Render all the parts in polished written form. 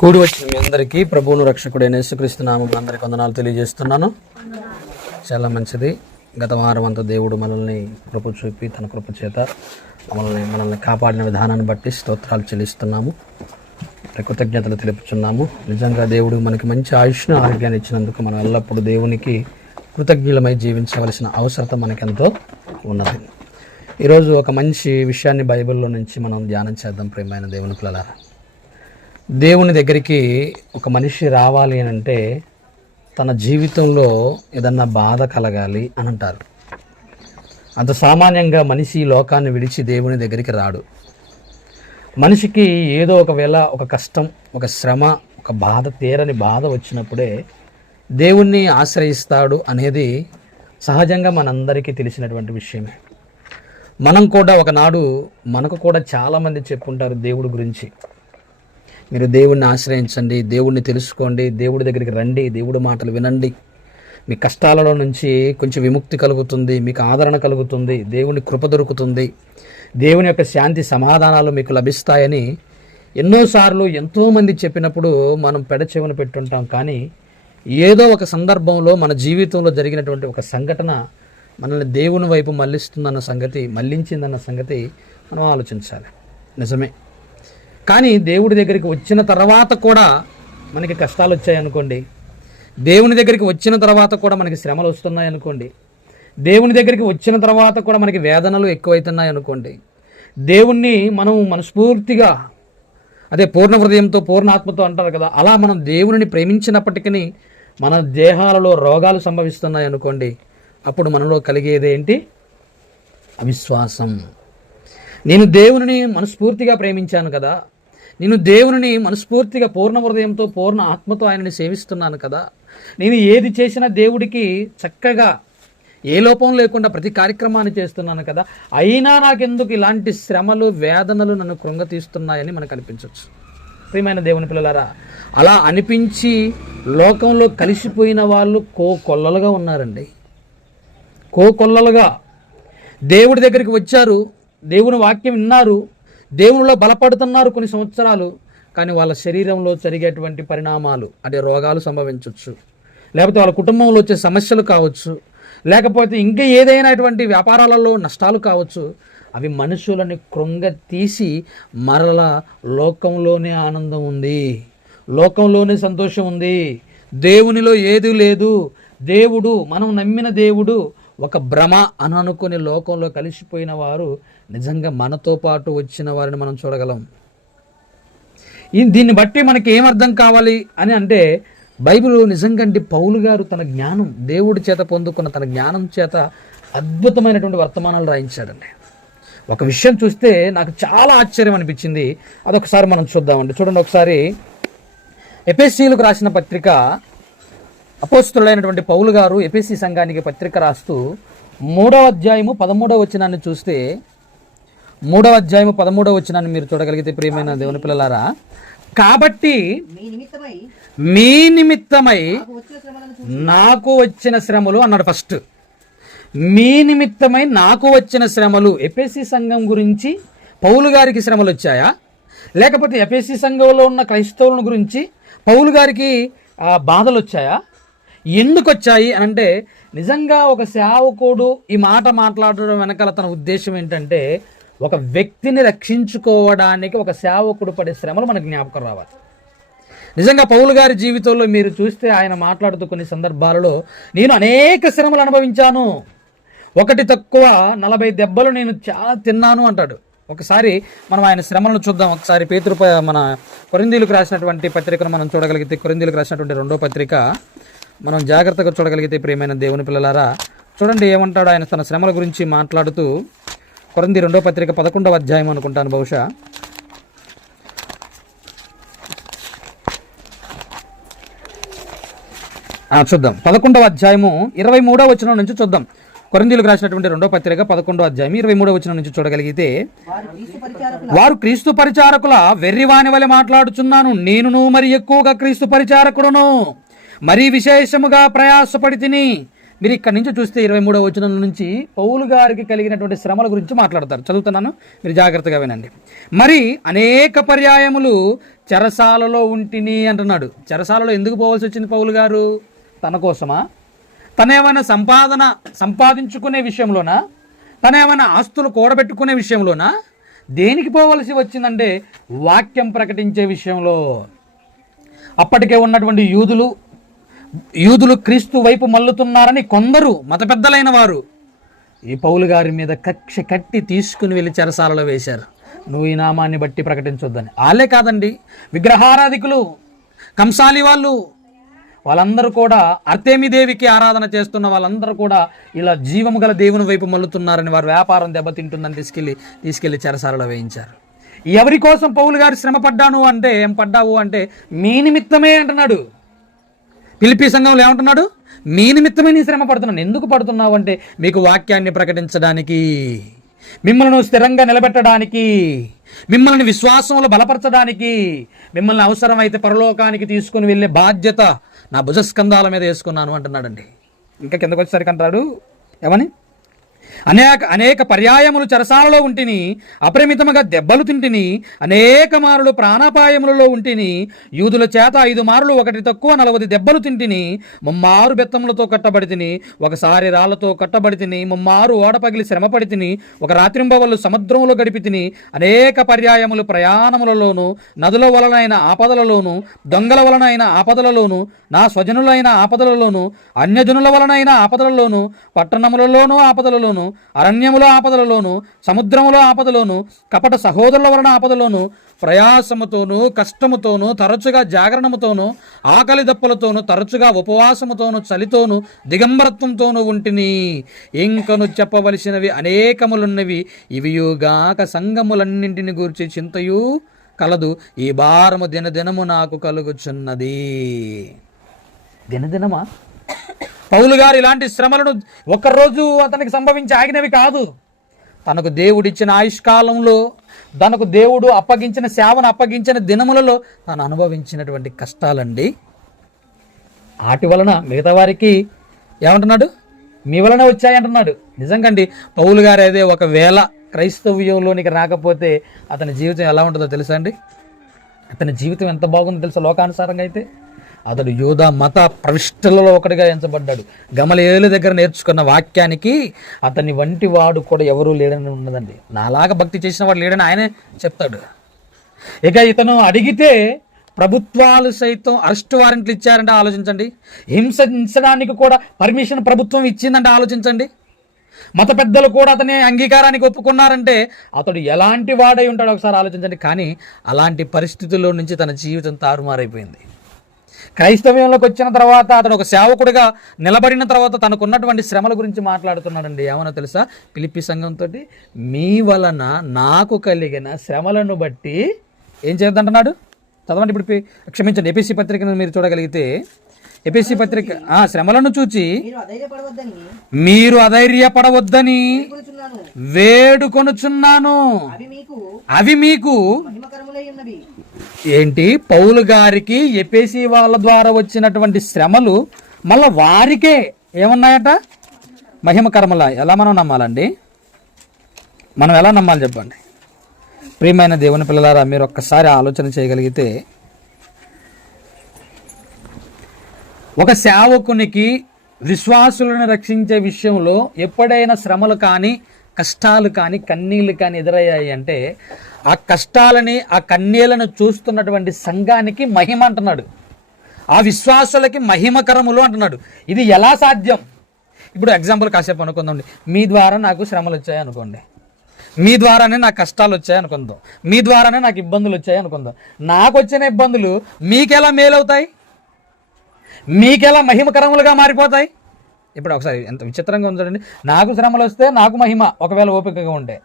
కూడి వచ్చిన మీ అందరికీ ప్రభువును రక్షకుడైన యేసుక్రీస్తు నామమున అందరికీ వందనాలు తెలియజేస్తున్నాను. చాలా మంచిది. గత వారం అంతా దేవుడు మనల్ని కృప చూపి తన కృప చేత మనల్ని కాపాడిన విధానాన్ని బట్టి స్తోత్రాలు చెల్లిస్తున్నాము, కృతజ్ఞతలు తెలుపుచున్నాము. నిజంగా దేవుడు మనకి మంచి ఆయుష్ను ఆరోగ్యాన్ని ఇచ్చినందుకు మనం ఎల్లప్పుడూ దేవునికి కృతజ్ఞులమై జీవించవలసిన అవసరత మనకెంతో ఉన్నది. ఈరోజు ఒక మంచి విషయాన్ని బైబిల్లో నుంచి మనం ధ్యానం చేద్దాం. ప్రియమైన దేవుని పిల్లలారా, దేవుని దగ్గరికి ఒక మనిషి రావాలి అని అంటే తన జీవితంలో ఏదన్నా బాధ కలగాలి అని అంటారు. అంత సామాన్యంగా మనిషి ఈ లోకాన్ని విడిచి దేవుని దగ్గరికి రాడు. మనిషికి ఏదో ఒకవేళ ఒక కష్టం, ఒక శ్రమ, ఒక బాధ, తీరని బాధ వచ్చినప్పుడే దేవుణ్ణి ఆశ్రయిస్తాడు అనేది సహజంగా మనందరికీ తెలిసినటువంటి విషయమే. మనం కూడా ఒకనాడు మనకు కూడా చాలామంది చెప్పుంటారు దేవుడి గురించి. మీరు దేవుణ్ణి ఆశ్రయించండి, దేవుణ్ణి తెలుసుకోండి, దేవుడి దగ్గరికి రండి, దేవుడి మాటలు వినండి, మీ కష్టాలలో నుంచి కొంచెం విముక్తి కలుగుతుంది, మీకు ఆదరణ కలుగుతుంది, దేవుని కృప దొరుకుతుంది, దేవుని యొక్క శాంతి సమాధానాలు మీకు లభిస్తాయని ఎన్నోసార్లు ఎంతోమంది చెప్పినప్పుడు మనం పెడచెవిన పెట్టుంటాం. కానీ ఏదో ఒక సందర్భంలో మన జీవితంలో జరిగినటువంటి ఒక సంఘటన మనల్ని దేవుని వైపు మళ్ళించిందన్న సంగతి మనం ఆలోచించాలి. నిజమే. కానీ దేవుడి దగ్గరికి వచ్చిన తర్వాత కూడా మనకి కష్టాలు వచ్చాయనుకోండి, దేవుని దగ్గరికి వచ్చిన తర్వాత కూడా మనకి శ్రమలు వస్తున్నాయి అనుకోండి, దేవుని దగ్గరికి వచ్చిన తర్వాత కూడా మనకి వేదనలు ఎక్కువైతున్నాయి అనుకోండి, దేవుణ్ణి మనం మనస్ఫూర్తిగా, అదే పూర్ణ హృదయంతో పూర్ణ ఆత్మతో అంటారు కదా, అలా మనం దేవుని ప్రేమించినప్పటికీ మన దేహాలలో రోగాలు సంభవిస్తున్నాయి అనుకోండి, అప్పుడు మనలో కలిగేదేంటి? అవిశ్వాసం. నేను దేవుని మనస్ఫూర్తిగా ప్రేమించాను కదా, నేను దేవుని మనస్ఫూర్తిగా పూర్ణ హృదయంతో పూర్ణ ఆత్మతో ఆయనని సేవిస్తున్నాను కదా, నేను ఏది చేసినా దేవుడికి చక్కగా ఏ లోపం లేకుండా ప్రతి కార్యక్రమాన్ని చేస్తున్నాను కదా, అయినా నాకెందుకు ఇలాంటి శ్రమలు, వేదనలు నన్ను కృంగతీస్తున్నాయని మనకు అనిపించవచ్చు. ప్రియమైన దేవుని పిల్లలారా, అలా అనిపించి లోకంలో కలిసిపోయిన వాళ్ళు కోకొల్లలుగా ఉన్నారండి. కోకొల్లలుగా దేవుడి దగ్గరికి వచ్చారు, దేవుని వాక్యం విన్నారు, దేవునిలో బలపడుతున్నారు కొన్ని సంవత్సరాలు, కానీ వాళ్ళ శరీరంలో జరిగేటువంటి పరిణామాలు, అంటే రోగాలు సంభవించవచ్చు, లేకపోతే వాళ్ళ కుటుంబంలో వచ్చే సమస్యలు కావచ్చు, లేకపోతే ఇంకా ఏదైనాటువంటి వ్యాపారాలలో నష్టాలు కావచ్చు, అవి మనుషులని కృంగతీసి మరలా లోకంలోనే ఆనందం ఉంది, లోకంలోనే సంతోషం ఉంది, దేవునిలో ఏది లేదు, దేవుడు, మనం నమ్మిన దేవుడు ఒక భ్రమ అని అనుకుని లోకంలో కలిసిపోయిన వారు నిజంగా మనతో పాటు వచ్చిన వారిని మనం చూడగలం. దీన్ని బట్టి మనకి ఏమర్థం కావాలి అని అంటే, బైబిల్ నిజంగా పౌలు గారు తన జ్ఞానం, దేవుడి చేత పొందుకున్న తన జ్ఞానం చేత అద్భుతమైనటువంటి వర్తమానాలు రాయించాడండి. ఒక విషయం చూస్తే నాకు చాలా ఆశ్చర్యం అనిపించింది, అదొకసారి మనం చూద్దామండి. చూడండి ఒకసారి, ఎఫెసీయులకు రాసిన పత్రిక, అపోస్తలుడైనటువంటి పౌలు గారు ఎఫెసీ సంఘానికి పత్రిక రాస్తూ 3వ అధ్యాయము 13వ వచనాన్ని చూస్తే, 3వ అధ్యాయము 13వ వచనాన్ని మీరు చూడగలిగితే, ప్రియమైన దేవుని పిల్లలారా, కాబట్టి మీ నిమిత్తమై నాకు వచ్చిన శ్రమలు అన్నాడు. ఫస్ట్ మీ నిమిత్తమై నాకు వచ్చిన శ్రమలు. ఎఫెసీ సంఘం గురించి పౌలు గారికి శ్రమలు వచ్చాయా, లేకపోతే ఎఫెసీ సంఘంలో ఉన్న క్రైస్తవుల గురించి పౌలు గారికి బాధలు వచ్చాయా? ఎందుకు వచ్చాయి అని అంటే, నిజంగా ఒక సేవకుడు ఈ మాట మాట్లాడడం వెనకాల తన ఉద్దేశం ఏంటంటే, ఒక వ్యక్తిని రక్షించుకోవడానికి ఒక సేవకుడు పడే శ్రమలు మనకు జ్ఞాపకం రావాలి. నిజంగా పౌలు గారి జీవితంలో మీరు చూస్తే ఆయన మాట్లాడుతూ కొన్ని సందర్భాలలో, నేను అనేక శ్రమలు అనుభవించాను, ఒకటి తక్కువ 40 దెబ్బలు నేను చాలా తిన్నాను అంటాడు. ఒకసారి మనం ఆయన శ్రమలను చూద్దాం. ఒకసారి మన కొరింథీయులకు రాసినటువంటి పత్రికను మనం చూడగలిగితే, కొరింథీయులకు రాసినటువంటి 2వ పత్రిక మనం జాగ్రత్తగా చూడగలిగితే, ప్రియమైన దేవుని పిల్లలారా, చూడండి ఏమంటాడు ఆయన తన శ్రమల గురించి మాట్లాడుతూ. కొరింథీ 2వ పత్రిక 11వ అధ్యాయం అనుకుంటాను బహుశా. చూద్దాం, 11వ అధ్యాయము 23వ వచనం నుంచి చూద్దాం. కొరింథీయులకు రాసినటువంటి 2వ పత్రిక 11వ అధ్యాయం 23వ వచనం నుంచి చూడగలిగితే, వారు క్రీస్తు పరిచారకుల వెర్రివాని వలె మాట్లాడుచున్నాను, నేనును మరి ఎక్కువగా క్రీస్తు పరిచారకుడును, మరీ విశేషముగా ప్రయాసపడి తిని. మీరు ఇక్కడ నుంచి చూస్తే 23వ వచనం నుంచి పౌలు గారికి కలిగినటువంటి శ్రమల గురించి మాట్లాడతారు. చదువుతున్నాను, మీరు జాగ్రత్తగా వినండి. మరి అనేక పర్యాయములు చెరసాలలో ఉంటిని అంటున్నాడు. చెరసాలలో ఎందుకు పోవాల్సి వచ్చింది పౌలు గారు? తన కోసమా? తనేమైనా సంపాదించుకునే విషయంలోనా? తనేమైనా ఆస్తులు కూడబెట్టుకునే విషయంలోనా? దేనికి పోవలసి వచ్చిందంటే వాక్యం ప్రకటించే విషయంలో. అప్పటికే ఉన్నటువంటి యూదులు క్రీస్తు వైపు మల్లుతున్నారని కొందరు మత పెద్దలైన వారు ఈ పౌలు గారి మీద కక్ష కట్టి తీసుకుని వెళ్ళి చెరసాలలో వేశారు. నువ్వు ఈ నామాన్ని బట్టి ప్రకటించొద్దని. వాళ్ళే కాదండి, విగ్రహారాధికులు, కంసాలి వాళ్ళందరూ కూడా, అర్తెమీదేవికి ఆరాధన చేస్తున్న వాళ్ళందరూ కూడా ఇలా జీవము గల దేవుని వైపు మల్లుతున్నారని వారి వ్యాపారం దెబ్బతింటుందని తీసుకెళ్లి చెరసాలలో వేయించారు. ఎవరి కోసం పౌలు గారు శ్రమ పడ్డావు అంటే మీ నిమిత్తమే అంటున్నాడు. ఫిలిప్పీ సంఘంలో ఏమంటున్నాడు? మీ నిమిత్తమే నీ శ్రమ పడుతున్నాను. ఎందుకు పడుతున్నావు అంటే మీకు వాక్యాన్ని ప్రకటించడానికి, మిమ్మల్ని స్థిరంగా నిలబెట్టడానికి, మిమ్మల్ని విశ్వాసంలో బలపరచడానికి, మిమ్మల్ని అవసరమైతే పరలోకానికి తీసుకుని వెళ్ళే బాధ్యత నా భుజస్కంధాల మీద వేసుకున్నాను అంటున్నాడండి. ఇంకా కిందకు వచ్చేసరికి అంటాడు ఏమని? అనేక పర్యాయములు చెరసాలలో ఉంటిని, అపరిమితముగా దెబ్బలు తింటిని, అనేక మారులు ప్రాణాపాయములలో ఉంటిని, యూదుల చేత 5 మారులు 1 తక్కువ 40 దెబ్బలు తింటిని, 3 బెత్తములతో కట్టబడితిని, ఒకసారి రాళ్లతో కట్టబడితిని, 3 ఓడ పగిలి శ్రమపడితిని, ఒక రాత్రింబవళ్ళు సముద్రములో గడిపితిని, అనేక పర్యాయములు ప్రయాణములలోను, నదుల వలనైన ఆపదలలోను, దొంగల వలనైన ఆపదలలోను, నా స్వజనులైన ఆపదలలోను, అన్యజనుల వలనైన ఆపదలలోను, పట్టణములలోను ఆపదలలోను, అరణ్యముల ఆపదలలోను, సముద్రముల ఆపదలోను, కపట సహోదరుల వలన ఆపదలోను, ప్రయాసముతోనూ కష్టముతోనూ, తరచుగా జాగరణముతోనూ, ఆకలి దప్పులతోనూ, తరచుగా ఉపవాసముతోనూ, చలితోనూ, దిగంబరత్వంతోనూ ఉంటిని. ఇంకను చెప్పవలసినవి అనేకములున్నవి, ఇవియుగాక సంఘములన్నింటిని గూర్చి చింతయు కలదు. ఈ భారము దినదినము నాకు కలుగుచున్నది. దినదినమా? పౌలు గారు ఇలాంటి శ్రమలను ఒక్కరోజు అతనికి సంభవించి ఆగినవి కాదు. తనకు దేవుడిచ్చిన ఆయుష్కాలంలో, తనకు దేవుడు సేవను అప్పగించిన దినములలో తాను అనుభవించినటువంటి కష్టాలండి. వాటి వలన మిగతా వారికి ఏమంటున్నాడు? మీ వలన వచ్చాయంటున్నాడు. నిజంగండి, పౌలు గారు అదే ఒకవేళ క్రైస్తవ్యంలోనికి రాకపోతే అతని జీవితం ఎలా ఉంటుందో తెలుసా అండి? అతని జీవితం ఎంత బాగుందో తెలుసా? లోకానుసారంగా అయితే అతడు యూదా మత ప్రవిష్టలలో ఒకటిగా ఎంచబడ్డాడు. గమలీయేలు దగ్గర నేర్చుకున్న వాక్యానికి అతని వంటి వాడు కూడా ఎవరూ లేడని ఉన్నదండి. నాలాగా భక్తి చేసిన వాడు లేడని ఆయనే చెప్తాడు. ఇక ఇతను అడిగితే ప్రభుత్వాలు సైతం అరెస్ట్ వారెంట్లు ఇచ్చారంటే ఆలోచించండి. హింసించడానికి కూడా పర్మిషన్ ప్రభుత్వం ఇచ్చిందంటే ఆలోచించండి. మత పెద్దలు కూడా అతని అంగీకారానికి ఒప్పుకున్నారంటే అతడు ఎలాంటి వాడై ఉంటాడో ఒకసారి ఆలోచించండి. కానీ అలాంటి పరిస్థితుల్లో నుంచి తన జీవితం తారుమారైపోయింది. క్రైస్తవ్యంలోకి వచ్చిన తర్వాత అతడు ఒక సేవకుడిగా నిలబడిన తర్వాత తనకున్నటువంటి శ్రమల గురించి మాట్లాడుతున్నాడండి. ఏమన్నా తెలుసా? ఫిలిప్పీ సంఘంతో మీ వలన నాకు కలిగిన శ్రమలను బట్టి ఏం చేద్దంటున్నాడు? చదవండి ఇప్పుడు, క్షమించండి. ఎపిసి పత్రికను మీరు చూడగలిగితే, ఎపిసి పత్రిక శ్రమలను చూచి మీరు అధైర్యపడవద్దని వేడుకొనుచున్నాను, అవి మీకు ఏంటి? పౌలు గారికి ఎపేసి వాళ్ళ ద్వారా వచ్చినటువంటి శ్రమలు మళ్ళా వారికే ఏమన్నాయట? మహిమకరముల. ఎలా మనం నమ్మాలండి? మనం ఎలా నమ్మాలి చెప్పండి? ప్రియమైన దేవుని పిల్లలారా, మీరు ఒక్కసారి ఆలోచన చేయగలిగితే, ఒక సేవకునికి విశ్వాసులను రక్షించే విషయంలో ఎప్పుడైనా శ్రమలు కానీ, కష్టాలు కానీ, కన్నీళ్లు కానీ ఎదురయ్యాయి అంటే ఆ కష్టాలని, ఆ కన్నీళ్లను చూస్తున్నటువంటి సంఘానికి మహిమ అంటున్నాడు. ఆ విశ్వాసులకి మహిమకరములు అంటున్నాడు. ఇది ఎలా సాధ్యం? ఇప్పుడు ఎగ్జాంపుల్ కాసేపు అనుకుందాండి. మీ ద్వారా నాకు శ్రమలు వచ్చాయి అనుకోండి, మీ ద్వారానే నాకు కష్టాలు వచ్చాయి అనుకుందాం, మీ ద్వారానే నాకు ఇబ్బందులు వచ్చాయి అనుకుందాం. నాకు వచ్చిన ఇబ్బందులు మీకెలా మేలవుతాయి? మీకెలా మహిమకరములుగా మారిపోతాయి? ఇప్పుడు ఒకసారి ఎంత విచిత్రంగా ఉంది చూడండి. నాకు శ్రమలు వస్తే నాకు మహిమ, ఒకవేళ ఓపికగా ఉంటే.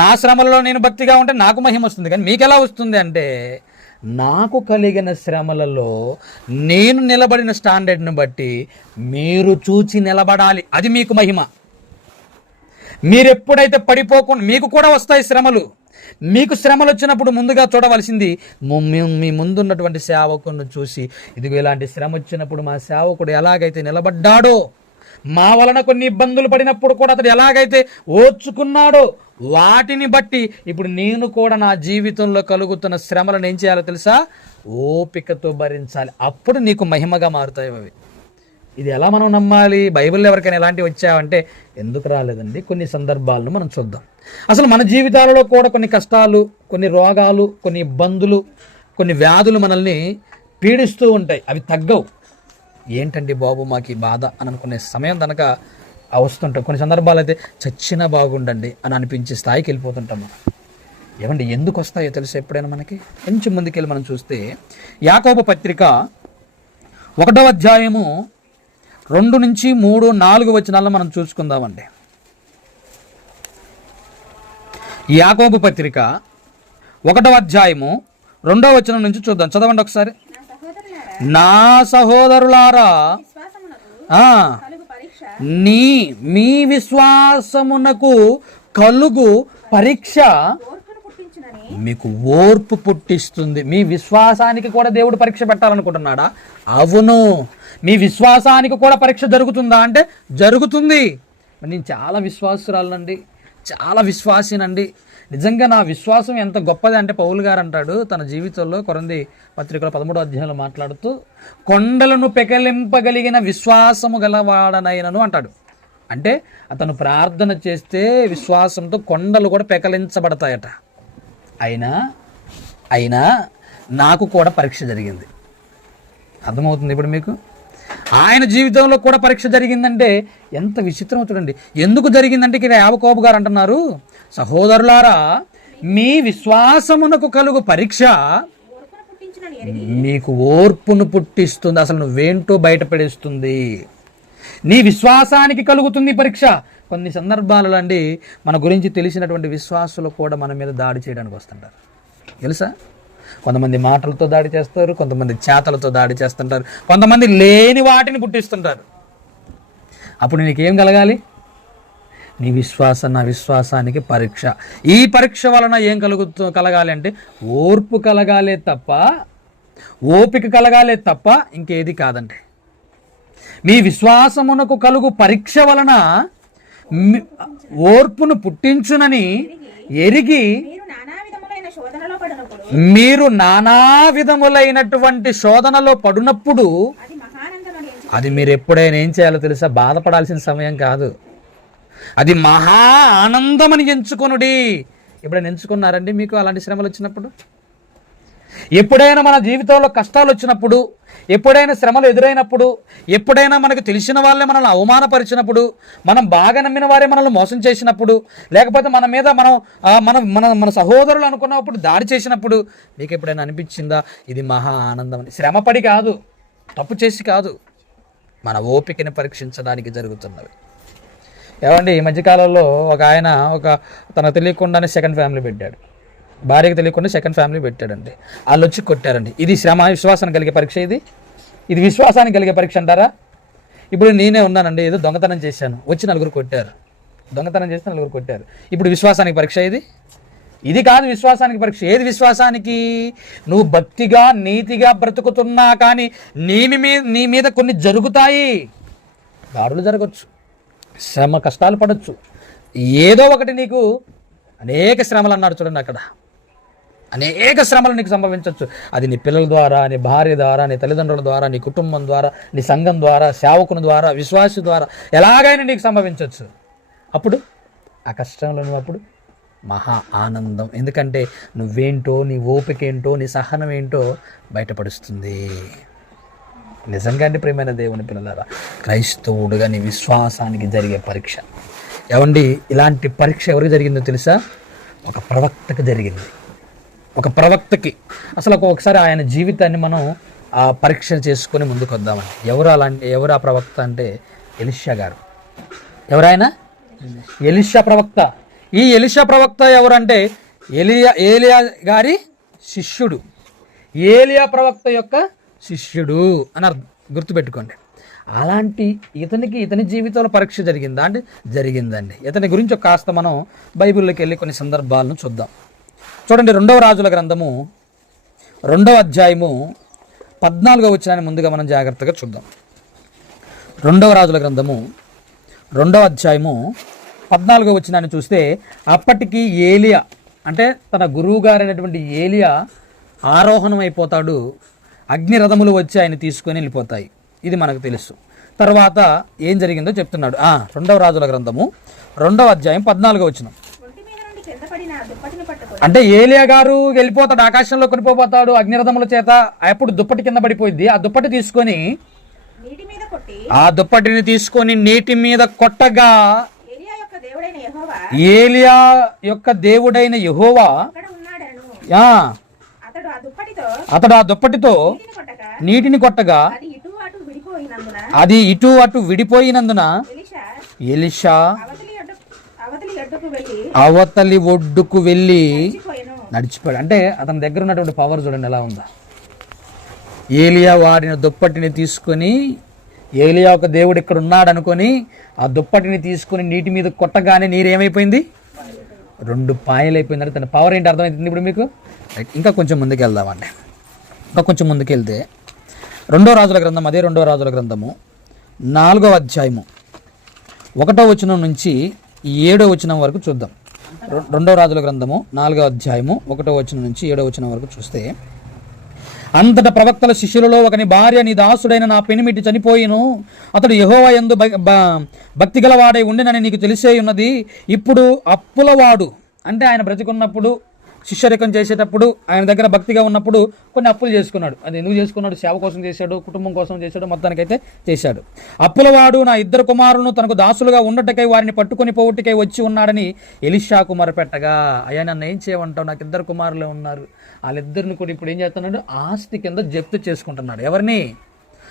నా శ్రమలలో నేను భక్తిగా ఉంటే నాకు మహిమ వస్తుంది. కానీ మీకు ఎలా వస్తుంది అంటే, నాకు కలిగిన శ్రమలలో నేను నిలబడిన స్టాండర్డ్ని బట్టి మీరు చూచి నిలబడాలి. అది మీకు మహిమ. మీరు ఎప్పుడైతే పడిపోకుండా, మీకు కూడా వస్తాయి శ్రమలు. మీకు శ్రమలు వచ్చినప్పుడు ముందుగా చూడవలసింది మీ ముందున్నటువంటి సేవకుని చూసి, ఇదిగో ఇలాంటి శ్రమ వచ్చినప్పుడు మా సేవకుడు ఎలాగైతే నిలబడ్డాడో, మా వలన కొన్ని ఇబ్బందులు పడినప్పుడు కూడా అతడు ఎలాగైతే ఓర్చుకున్నాడో, వాటిని బట్టి ఇప్పుడు నేను కూడా నా జీవితంలో కలుగుతున్న శ్రమలను ఏం చేయాలో తెలుసా? ఓపికతో భరించాలి. అప్పుడు నీకు మహిమగా మారుతాయి అవి. ఇది ఎలా మనం నమ్మాలి? బైబిల్లో ఎవరికైనా ఎలాంటివి వచ్చావంటే ఎందుకు రాలేదండి? కొన్ని సందర్భాలను మనం చూద్దాం. అసలు మన జీవితాలలో కూడా కొన్ని కష్టాలు, కొన్ని రోగాలు, కొన్ని ఇబ్బందులు, కొన్ని వ్యాధులు మనల్ని పీడిస్తూ ఉంటాయి. అవి తగ్గవు. ఏంటండి బాబు మాకు ఈ బాధ అని అనుకునే సమయం కనుక వస్తుంటాం. కొన్ని సందర్భాలు అయితే చచ్చినా బాగుండండి అని అనిపించే స్థాయికి వెళ్ళిపోతుంటాం మనం. ఏమండి ఎందుకు వస్తాయో తెలుసు ఎప్పుడైనా మనకి? కొంచెం ముందుకెళ్ళి మనం చూస్తే యాకోబు పత్రిక 1వ అధ్యాయము 2 నుంచి 3, 4 వచనాలను మనం చూసుకుందామండి. యాకోబు పత్రిక 1వ అధ్యాయము 2వ వచనం నుంచి చూద్దాం. చదవండి ఒకసారి. నా సహోదరులారా, మీ విశ్వాసమునకు కలుగు పరీక్ష మీకు ఓర్పు పుట్టిస్తుంది. మీ విశ్వాసానికి కూడా దేవుడు పరీక్ష పెట్టాలనుకుంటున్నాడా? అవును. మీ విశ్వాసానికి కూడా పరీక్ష జరుగుతుందా అంటే జరుగుతుంది. నేను చాలా విశ్వాసురాలనండి, చాలా విశ్వాసినండి. నిజంగా నా విశ్వాసం ఎంత గొప్పది అంటే పౌలు గారు అంటాడు తన జీవితంలో కొరింథీ పత్రికలో 13వ అధ్యాయంలో మాట్లాడుతూ, కొండలను పెకలింపగలిగిన విశ్వాసము గలవాడనైనను అంటాడు. అంటే అతను ప్రార్థన చేస్తే విశ్వాసంతో కొండలు కూడా పెకలించబడతాయట. అయినా నాకు కూడా పరీక్ష జరిగింది. అర్థమవుతుంది ఇప్పుడు మీకు? ఆయన జీవితంలో కూడా పరీక్ష జరిగిందంటే ఎంత విచిత్రం చూడండి. ఎందుకు జరిగిందంటే ఇక్కడ యాకోబు గారు అంటున్నారు, సహోదరులారా, మీ విశ్వాసమునకు కలుగు పరీక్ష మీకు ఓర్పును పుట్టిస్తుంది. అసలు నువ్వేంటో బయటపడేస్తుంది. నీ విశ్వాసానికి కలుగుతుంది పరీక్ష. కొన్ని సందర్భాలలో అండి మన గురించి తెలిసినటువంటి విశ్వాసులు కూడా మన మీద దాడి చేయడానికి వస్తుంటారు. తెలుసా? కొంతమంది మాటలతో దాడి చేస్తారు, కొంతమంది చేతలతో దాడి చేస్తుంటారు, కొంతమంది లేని వాటిని పుట్టిస్తుంటారు. అప్పుడు నీకేం కలగాలి? నీ విశ్వాసం నా విశ్వాసానికి పరీక్ష. ఈ పరీక్ష వలన ఏం కలగాలి అంటే ఓర్పు కలగాలే తప్ప, ఓపిక కలగాలే తప్ప ఇంకేది కాదండి. మీ విశ్వాసమునకు కలుగు పరీక్ష వలన ఓర్పును పుట్టించునని ఎరిగి మీరు నానా విధములైనటువంటి శోధనలో పడినప్పుడు అది మీరు ఎప్పుడైనా ఏం చేయాలో తెలుసా? బాధపడాల్సిన సమయం కాదు, అది మహా ఆనందమని ఎంచుకొనుడి. ఎప్పుడైనా ఎంచుకున్నారండి మీకు అలాంటి శ్రమలు వచ్చినప్పుడు? ఎప్పుడైనా మన జీవితంలో కష్టాలు వచ్చినప్పుడు, ఎప్పుడైనా శ్రమలు ఎదురైనప్పుడు, ఎప్పుడైనా మనకు తెలిసిన వాళ్ళే మనల్ని అవమానపరిచినప్పుడు, మనం బాగా నమ్మిన వారే మనల్ని మోసం చేసినప్పుడు, లేకపోతే మన మీద మన సహోదరులు అనుకున్నప్పుడు దాడి చేసినప్పుడు మీకు ఎప్పుడైనా అనిపించిందా ఇది మహా ఆనందం అని? శ్రమపడి కాదు, తప్పు చేసి కాదు, మన ఓపికని పరీక్షించడానికి జరుగుతున్నవి. ఏమండి ఈ మధ్యకాలంలో ఒక ఆయన తనకు తెలియకుండానే సెకండ్ ఫ్యామిలీ పెట్టాడు. భార్యకు తెలియకుండా సెకండ్ ఫ్యామిలీ పెట్టాడండి. వాళ్ళు వచ్చి కొట్టారండి. ఇది శ్రమ విశ్వాసానికి కలిగే పరీక్ష? ఇది విశ్వాసానికి కలిగే పరీక్ష అంటారా? ఇప్పుడు నేనే ఉన్నానండి, ఏదో దొంగతనం చేశాను, వచ్చి నలుగురు కొట్టారు. దొంగతనం చేస్తే నలుగురు కొట్టారు. ఇప్పుడు విశ్వాసానికి పరీక్ష ఇది కాదు. విశ్వాసానికి పరీక్ష ఏది? విశ్వాసానికి నువ్వు భక్తిగా నీతిగా బ్రతుకుతున్నా కానీ నీ మీద కొన్ని జరుగుతాయి. దాడులు జరగచ్చు, శ్రమ కష్టాలు పడవచ్చు, ఏదో ఒకటి నీకు అనేక శ్రమలు అన్నారు చూడండి. అక్కడ అనేక శ్రమలు నీకు సంభవించవచ్చు. అది నీ పిల్లల ద్వారా, నీ భార్య ద్వారా, నీ తల్లిదండ్రుల ద్వారా, నీ కుటుంబం ద్వారా, నీ సంఘం ద్వారా, సేవకుని ద్వారా, విశ్వాసి ద్వారా ఎలాగైనా నీకు సంభవించవచ్చు. అప్పుడు ఆ కష్టంలో నువ్వు అప్పుడు మహా ఆనందం. ఎందుకంటే నువ్వేంటో, నీ ఓపిక ఏంటో, నీ సహనం ఏంటో బయటపడుస్తుంది. నిజంగా అండి ప్రియమైన దేవుని పిల్లలారా, క్రైస్తవుడుగా నీ విశ్వాసానికి జరిగే పరీక్ష. ఏమండి ఇలాంటి పరీక్ష ఎవరికి జరిగిందో తెలుసా? ఒక ప్రవక్తకి జరిగింది. ఒక ప్రవక్తకి. అసలు ఒకసారి ఆయన జీవితాన్ని మనం ఆ పరీక్ష చేసుకొని ముందుకు వద్దామని. ఎవరు ఆ ప్రవక్త అంటే ఎలీషా గారు. ఎవరైనా? ఎలీషా ప్రవక్త. ఈ ఎలీషా ప్రవక్త ఎవరంటే ఏలియా గారి శిష్యుడు, ఏలియా ప్రవక్త యొక్క శిష్యుడు అని గుర్తుపెట్టుకోండి. అలాంటి ఇతని జీవితంలో పరీక్ష జరిగిందా అంటే జరిగిందండి. ఇతని గురించి కాస్త మనం బైబిల్లోకి వెళ్ళి కొన్ని సందర్భాలను చూద్దాం. చూడండి, 2వ రాజుల గ్రంథము 2వ అధ్యాయము 14వ వచనాన్ని ముందుగా మనం జాగ్రత్తగా చూద్దాం. 2వ రాజుల గ్రంథము 2వ అధ్యాయము 14వ వచనాన్ని చూస్తే, అప్పటికి ఏలియా అంటే తన గురువు గారైనటువంటి ఏలియా ఆరోహణం అయిపోతాడు. అగ్నిరథములు వచ్చి ఆయన తీసుకొని వెళ్ళిపోతాయి. ఇది మనకు తెలుసు. తర్వాత ఏం జరిగిందో చెప్తున్నాడు. 2వ రాజుల గ్రంథము 2వ అధ్యాయం 14వ వచనం. అంటే ఏలియా గారు వెళ్ళిపోతాడు, ఆకాశంలో కొనిపోతాడు అగ్నిరథముల చేత. అప్పుడు దుప్పటి కింద పడిపోయింది. ఆ దుప్పటి తీసుకొని నీటి మీద కొట్టగా ఏలియా యొక్క దేవుడైన యెహోవా అతడు ఆ దుప్పటితో నీటిని కొట్టగా అది ఇటు అటు విడిపోయినందున ఎలీషా అవతలి ఒడ్డుకు వెళ్ళి నడిచిపోయాడు. అంటే అతని దగ్గర ఉన్నటువంటి పవర్ చూడండి ఎలా ఉందా. ఏలియా వాడిన దుప్పటిని తీసుకొని, ఏలియా ఒక దేవుడు ఇక్కడ ఉన్నాడు అనుకొని ఆ దుప్పటిని తీసుకొని నీటి మీద కొట్టగానే నీరు ఏమైపోయింది? 2 పాయలు అయిపోయింది. అంటే తన పవర్ ఏంటి అర్థమవుతుంది ఇప్పుడు మీకు. ఇంకా కొంచెం ముందుకు వెళ్దామండి. ఇంకా కొంచెం ముందుకు వెళ్తే 2వ రాజుల గ్రంథం, అదే 2వ రాజుల గ్రంథము 4వ అధ్యాయము 1వ వచనం నుంచి 7వ వచనం వరకు చూద్దాం. 2వ రాజుల గ్రంథము 4వ అధ్యాయము 1వ వచనం నుంచి 7వ వచనం వరకు చూస్తే, అంతటా ప్రవక్తల శిష్యులలో ఒకని భార్య నీ దాసుడైన నా పెనిమిటి చనిపోయిను. అతడు యెహోవా యందు భక్తి గలవాడై ఉండినని నీకు తెలిసే ఉన్నది. ఇప్పుడు అప్పులవాడు అంటే ఆయన బ్రతికున్నప్పుడు శిష్యరికం చేసేటప్పుడు ఆయన దగ్గర భక్తిగా ఉన్నప్పుడు కొన్ని అప్పులు చేసుకున్నాడు. అది ఎందుకు చేసుకున్నాడు? సేవ కోసం చేశాడు, కుటుంబం కోసం చేశాడు, మొత్తానికైతే చేశాడు. అప్పులవాడు నా 2 కుమారులను తనకు దాసులుగా ఉండటకై వారిని పట్టుకొని పోవుటికై వచ్చి ఉన్నాడని ఎలీషాకు మొరపెట్టగా, అయ్యా నన్ను ఏం చేయమంటావు? నాకు 2 కుమారులే ఉన్నారు. వాళ్ళిద్దరిని కూడా ఇప్పుడు ఏం చేస్తున్నాడు? ఆస్తి కింద జప్తు చేసుకుంటున్నాడు. ఎవరిని?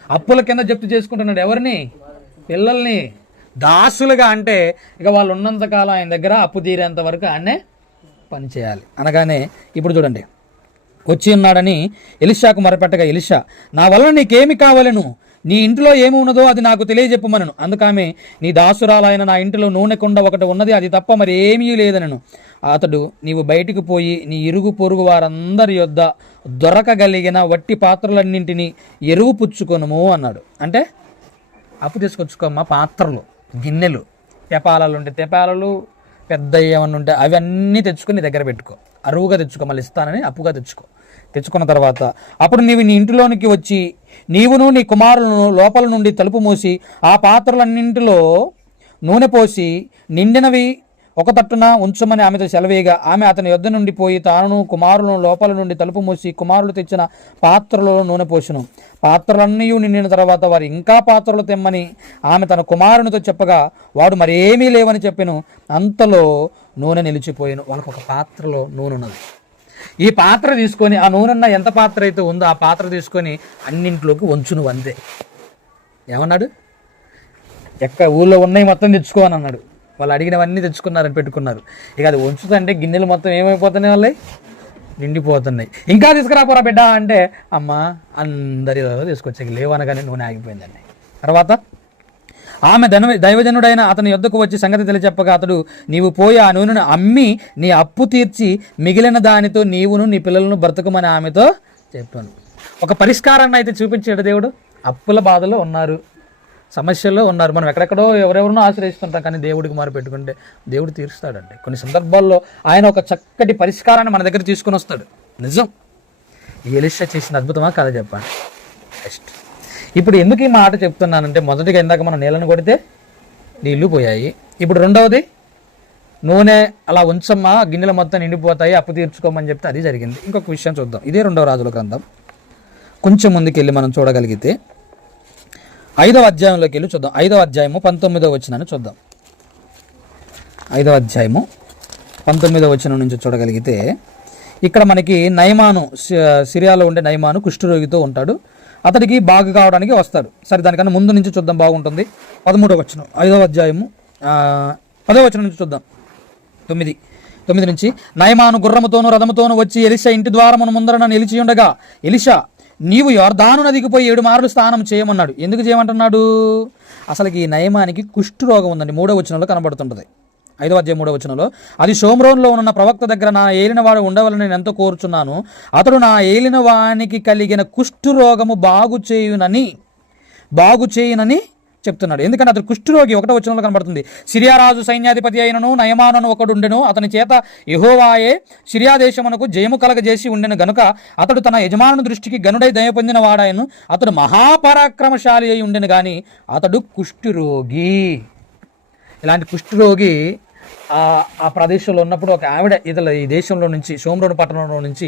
అప్పుల కింద జప్తు చేసుకుంటున్నాడు. ఎవరిని? పిల్లల్ని. దాసులుగా అంటే ఇక వాళ్ళు ఉన్నంతకాలం ఆయన దగ్గర అప్పు తీరేంత వరకు ఆయనే పని చేయాలి. అనగానే ఇప్పుడు చూడండి, వచ్చి ఉన్నాడని ఎలీషాకు మొరపెట్టగా ఎలీషా, నా వలన నీకేమి కావాలను? నీ ఇంటిలో ఏమి ఉన్నదో అది నాకు తెలియజెప్పమనను. అందుకామె, నీ దాసురాలైన నా ఇంటిలో నూనె కుండ ఒకటి ఉన్నది, అది తప్ప మరి ఏమీ లేదనను. అతడు, నీవు బయటికి పోయి నీ ఇరుగు పొరుగు వారందరి యొద్ద దొరకగలిగిన వట్టి పాత్రలన్నింటినీ ఎరువు పుచ్చుకొనుము అన్నాడు. అంటే అప్పు తీసుకొచ్చుకోమ్మా, పాత్రలు, గిన్నెలు, తెపాలలు ఉంటే తెపాలలు, పెద్ద ఏమన్నా ఉంటే అవన్నీ తెచ్చుకొని నీ దగ్గర పెట్టుకో. అరువుగా తెచ్చుకో, మళ్ళీ ఇస్తానని అప్పుగా తెచ్చుకున్న తర్వాత అప్పుడు నీవు నీ ఇంటిలోనికి వచ్చి నీవును నీ కుమారులను లోపల నుండి తలుపు మూసి ఆ పాత్రలన్నింటిలో నూనె పోసి నిండినవి ఒక తట్టున ఉంచమని ఆమెతో సెలవేయగా, ఆమె అతని యొద్ద నుండి పోయి తాను కుమారులను లోపల నుండి తలుపు మూసి కుమారులు తెచ్చిన పాత్రలలో నూనె పోసెను. పాత్రలన్నీ నిండిన తర్వాత వారు ఇంకా పాత్రలు తెమ్మని ఆమె తన కుమారునితో చెప్పగా వాడు మరేమీ లేవని చెప్పెను. అంతలో నూనె నిలిచిపోయాను. వాళ్ళకు ఒక పాత్రలో నూనె ఉన్నది. ఈ పాత్ర తీసుకొని, ఆ నూనెన్న ఎంత పాత్ర అయితే ఉందో ఆ పాత్ర తీసుకొని అన్నింట్లోకి వంచును. అంతే. ఏమన్నాడు? ఊళ్ళో ఉన్నాయి మొత్తం తెచ్చుకో అని అన్నాడు. వాళ్ళు అడిగినవన్నీ తెచ్చుకున్నారని పెట్టుకున్నారు. ఇక అది వంచుతుంటే గిన్నెలు మొత్తం ఏమైపోతున్నాయి? వాళ్ళవి నిండిపోతున్నాయి. ఇంకా తీసుకురాపోరా బిడ్డ అంటే, అమ్మ అందరి తీసుకొచ్చాక లేవనగానే నూనె ఆగిపోయిందండి. తర్వాత ఆమె దైవజనుడైన అతని యొద్దకు వచ్చి సంగతి తెలియచెప్పగా అతడు, నీవు పోయి ఆ నూనెను అమ్మి నీ అప్పు తీర్చి మిగిలిన దానితో నీవును నీ పిల్లలను బ్రతకమని ఆమెతో చెప్పాను. ఒక పరిష్కారాన్ని అయితే చూపించాడు దేవుడు. అప్పుల బాధలో ఉన్నారు, సమస్యల్లో ఉన్నారు. మనం ఎక్కడెక్కడో ఎవరెవరినో ఆశ్రయిస్తుంటాం, కానీ దేవుడికి మారు పెట్టుకుంటే దేవుడు తీరుస్తాడండి. కొన్ని సందర్భాల్లో ఆయన ఒక చక్కటి పరిష్కారాన్ని మన దగ్గర తీసుకుని వస్తాడు. నిజం. ఎలీషా చేసిన అద్భుతమా కాదా చెప్పండి. నెక్స్ట్ ఇప్పుడు ఎందుకు ఈ మాట చెప్తున్నానంటే, మొదటిగా ఇందాక మనం నీళ్ళను కొడితే నీళ్లు పోయాయి. ఇప్పుడు రెండవది నూనె అలా ఉంచమ్మా, గిన్నెలు మొత్తం నిండిపోతాయి, అప్పు తీర్చుకోమని చెప్తే అది జరిగింది. ఇంకొక విషయం చూద్దాం. ఇదే 2వ రాజుల గ్రంథం కొంచెం ముందుకెళ్ళి మనం చూడగలిగితే 5వ అధ్యాయంలోకి వెళ్ళి చూద్దాం. 5వ అధ్యాయము 19వ వచనాన్ని చూద్దాం. 5వ అధ్యాయము 19వ వచనం నుంచి చూడగలిగితే ఇక్కడ మనకి నయమాను, సిరియాలో ఉండే నయమాను కుష్ఠరోగితో ఉంటాడు. అతడికి బాగు కావడానికి వస్తాడు. సరే, దానికన్నా ముందు నుంచి చూద్దాం, బాగుంటుంది. 13వ వచనం 5వ అధ్యాయము 10వ వచనం నుంచి చూద్దాం. 9 నుంచి, నయమాను గుర్రముతోనూ రథముతోనూ వచ్చి ఎలీషా ఇంటి ద్వారమును ముందర నిలిచి ఉండగా, ఎలీషా, నీవు యొర్దాను నదికి పోయి 7 మార్లు స్నానం చేయమన్నాడు. ఎందుకు చేయమంటున్నాడు? అసలుకి ఈ నయమానికి కుష్ఠరోగం ఉందండి. 3వ వచనంలో కనబడుతుంటుంది. 5వ అధ్యాయం 3వ వచనంలో, అది షోమ్రోన్లో ఉన్న ప్రవక్త దగ్గర నా ఏలినవాడు ఉండవాలని నేను ఎంతో కోరుచున్నాను. అతడు నా ఏలినవానికి కలిగిన కుష్ఠరోగము బాగు చేయునని చెప్తున్నాడు. ఎందుకంటే అతడు కుష్ఠరోగి. 1వ వచనంలో కనబడుతుంది. సిరియా రాజు సైన్యాధిపతి అయినను నయమానను ఒకడుండెను. అతని చేత యెహోవాయే సిరియా దేశమునకు జయము కలగజేసి ఉండెను గనుక అతడు తన యజమానుని దృష్టికి గనుడై దయ పొందిన వాడాయను. అతడు మహాపరాక్రమశాలి అయి ఉండెను గాని అతడు కుష్ఠరోగి. ఇలాంటి కుష్ఠరోగి ఆ ప్రదేశంలో ఉన్నప్పుడు ఒక ఆవిడ ఈ దేశంలో నుంచి షోమ్రోను పట్టణంలో నుంచి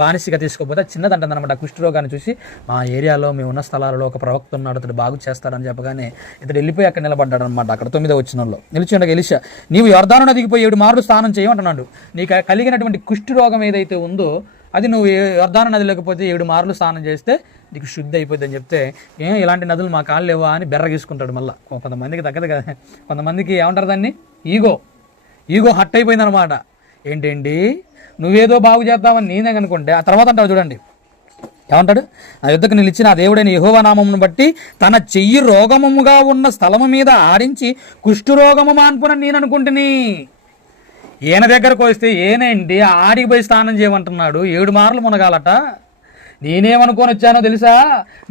బానిసగా తీసుకోకపోతే చిన్నదంటుంది అనమాట. కుష్ఠరోగాన్ని చూసి మా ఏరియాలో మేము ఉన్న స్థలాలలో ఒక ప్రవక్త ఉన్నాడు, అతడు బాగు చేస్తాడని చెప్పగానే ఇతడు వెళ్ళిపోయి అక్కడ నిలబడ్డాడు అనమాట. అక్కడ 9వ వచనంలో నిలిచి ఉండగా ఎలీషా, నీవు యొర్దాను నదికి పోయి 7 మార్లు స్నానం చేయమంటున్నాడు. నీకు కలిగినటువంటి కుష్ఠరోగం ఏదైతే ఉందో అది నువ్వు యొర్దాను నది లేకపోతే 7 మార్లు స్నానం చేస్తే నీకు శుద్ధి అయిపోద్ది అని చెప్తే, ఇలాంటి నదులు మా కాళ్ళు లేవా అని బెర్రగీసుకుంటాడు. మళ్ళీ కొంతమందికి తగ్గదు కదా, కొంతమందికి ఏమంటారు దాన్ని, ఈగో హట్ అయిపోయింది అనమాట. ఏంటండి నువ్వేదో బాగు చేద్దామని నేనే అనుకుంటే ఆ తర్వాత అంటాడు చూడండి ఏమంటాడు, నా యుద్ధకు నిలిచిన ఆ దేవుడైన యెహోవా నామమును బట్టి తన చెయ్యి రోగముగా ఉన్న స్థలము మీద ఆడించి కుష్ఠరోగము మాన్పునని నేను అనుకుంటుని. ఈయన దగ్గరకు వస్తే ఏనండి ఆడికి పోయి స్నానం చేయమంటున్నాడు, 7 మార్లు మునగాలట. నేనేమనుకొని వచ్చానో తెలుసా,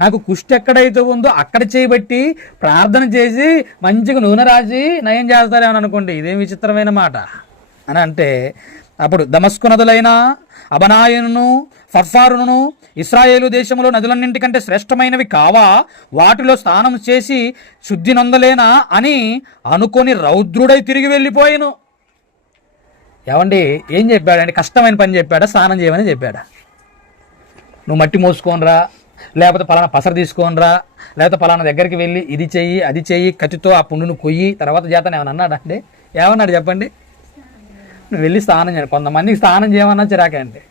నాకు కుష్టి ఎక్కడైతే ఉందో అక్కడ చేయబట్టి ప్రార్థన చేసి మంచిగా నూనె రాసి నయం చేస్తారేమని అనుకోండి. ఇదేం విచిత్రమైన మాట అని అంటే, అప్పుడు దమస్కు నదులైన అబనాయును ఫర్ఫారును ఇశ్రాయేలు దేశంలో నదులన్నింటికంటే శ్రేష్టమైనవి కావా, వాటిలో స్నానం చేసి శుద్ధి నొందలేనా అని అనుకొని రౌద్రుడై తిరిగి వెళ్ళిపోయాను. ఏమండి ఏం చెప్పాడండి, కష్టమైన పని చెప్పాడా, స్నానం చేయమని చెప్పాడా? నువ్వు మట్టి మోసుకోనరా, లేకపోతే పలానా పసరు తీసుకోనరా, లేకపోతే పలానా దగ్గరికి వెళ్ళి ఇది చెయ్యి అది చెయ్యి, కత్తితో ఆ పుండును కొయ్యి తర్వాత చేతను ఏమన్నా అన్నాడా అండి? ఏమన్నాడు చెప్పండి? నువ్వు వెళ్ళి స్నానం చేయండి. కొంతమందికి స్నానం చేయమన్నా చిరాకే అండి.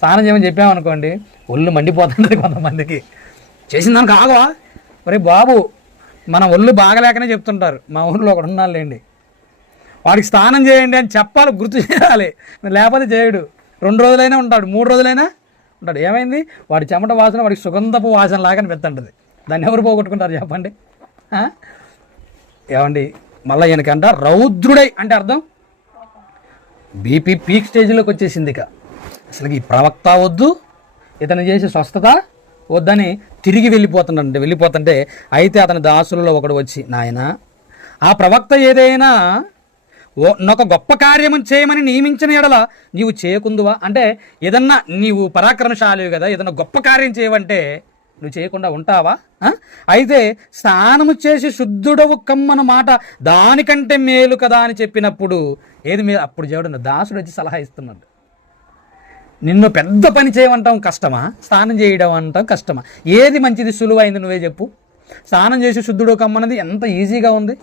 స్నానం చేయమని చెప్పామనుకోండి ఒళ్ళు మండిపోతుంది కొంతమందికి. చేసిన దానికి ఆగవా, ఒరే బాబు మన ఒళ్ళు బాగలేకనే చెప్తుంటారు. మా ఊళ్ళో ఒకడు ఉన్నాళ్ళేండి, వాడికి స్నానం చేయండి అని చెప్పాలి, గుర్తు చేయాలి, లేకపోతే చేయడు. 2 రోజులైనా ఉంటాడు, 3 రోజులైనా ఉంటాడు. ఏమైంది, వాడి చెమట వాసన వాడికి సుగంధపు వాసన లాగానే పెత్తంటుంది. దాన్ని ఎవరు పోగొట్టుకుంటారు చెప్పండి? ఏమండి మళ్ళీ ఈయనకంట రౌద్రుడై అంటే అర్థం బీపీ పీక్ స్టేజ్లోకి వచ్చేసింది. ఇక అసలు ఈ ప్రవక్త వద్దు, ఇతను చేసే స్వస్థత వద్దని తిరిగి వెళ్ళిపోతుంటే అయితే అతని దాసులలో ఒకడు వచ్చి, నాయన ఆ ప్రవక్త ఏదైనా ఒక గొప్ప కార్యము చేయమని నియమించిన ఎడల నీవు చేయకుందువా? అంటే ఏదన్నా నీవు పరాక్రమశాలివి కదా, ఏదన్నా గొప్ప కార్యం చేయవంటే నువ్వు చేయకుండా ఉంటావా? అయితే స్నానము చేసి శుద్ధుడవు కమ్మన మాట దానికంటే మేలు కదా అని చెప్పినప్పుడు ఏది మీరు అప్పుడు చేయడం? దాసుడు వచ్చి సలహా ఇస్తున్నాడు, నిన్ను పెద్ద పని చేయమంటాం కష్టమా, స్నానం చేయడం అంటాం కష్టమా? ఏది మంచిది, సులువైంది నువ్వే చెప్పు. స్నానం చేసి శుద్ధుడు కమ్మన్నది ఎంత ఈజీగా ఉంది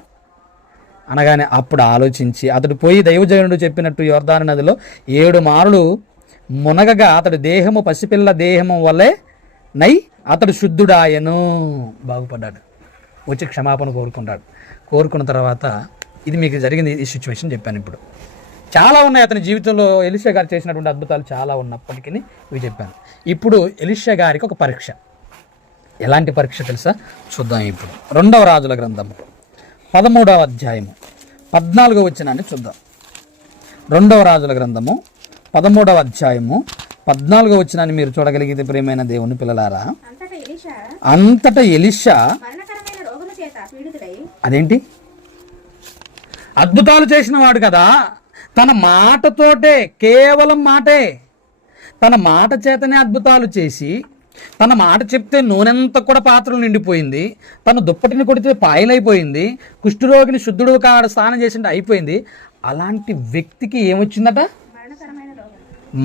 అనగానే అప్పుడు ఆలోచించి అతడు పోయి దైవజనుడు చెప్పినట్టు యొర్దాను నదిలో 7 మార్లు మునగగా అతడు దేహము పసిపిల్ల దేహము వల్లే నై అతడు శుద్ధుడాయను, బాగుపడ్డాడు. వచ్చి క్షమాపణ కోరుకున్న తర్వాత ఇది మీకు జరిగింది ఈ సిచ్యువేషన్ చెప్పాను. ఇప్పుడు చాలా ఉన్నాయి అతని జీవితంలో ఎలీషా గారు చేసినటువంటి అద్భుతాలు చాలా ఉన్నప్పటికీ ఇవి చెప్పాను. ఇప్పుడు ఎలీషా గారికి ఒక పరీక్ష. ఎలాంటి పరీక్ష తెలుసా? చూద్దాం. ఇప్పుడు 2వ రాజుల గ్రంథము 13వ అధ్యాయము 14వ వచనాన్ని చూద్దాం. 2వ రాజుల గ్రంథము 13వ అధ్యాయము 14వ వచనాన్ని మీరు చూడగలిగితే ప్రియమైన దేవుని పిల్లలారా, అంతటా ఎలీషా అదేంటి అద్భుతాలు చేసిన వాడు కదా, తన మాటతోటే, కేవలం మాటే, తన మాట చేతనే అద్భుతాలు చేసి, తన మాట చెప్తే నూనెంత కూడా పాత్రలు నిండిపోయింది, తన దుప్పటిని కొడితే పాయలైపోయింది, కుష్ఠరోగిని శుద్ధుడు కాడ స్నానం చేసింటే అయిపోయింది. అలాంటి వ్యక్తికి ఏమొచ్చిందట?